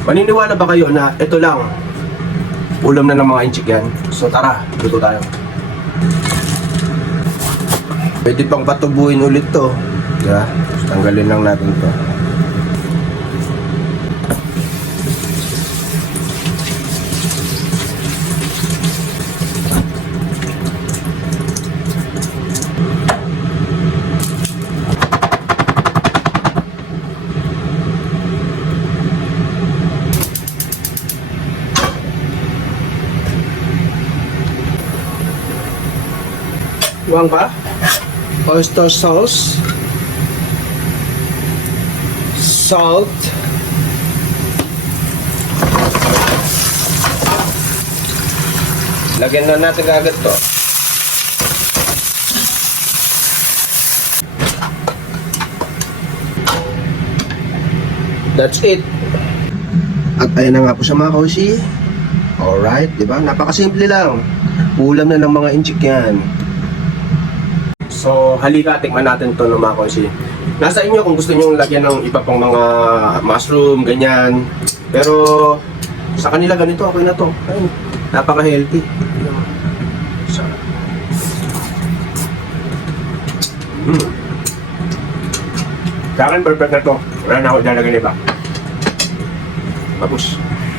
Maniniwala ba kayo na ito lang, ulam na ng mga inchik yan? So tara, luto tayo. Pwede pang patubuin ulit to. Diba? Tanggalin lang natin to. Buwang pa? Oyster sauce, salt, lagyan na natin agad to. That's it. At ayun na nga po siya mga kausi. Alright, di ba? Napakasimple lang. Ulam na ng mga inchik yan. So, halika, tikman natin to ng mga kausi. Nasa inyo kung gusto nyo lagyan ng iba pang mga mushroom, ganyan. Pero, sa kanila ganito, okay na to. Ayun, napaka-healthy. Sa akin, perfect na to. Wala na ako dyan lagyan iba. Tapos.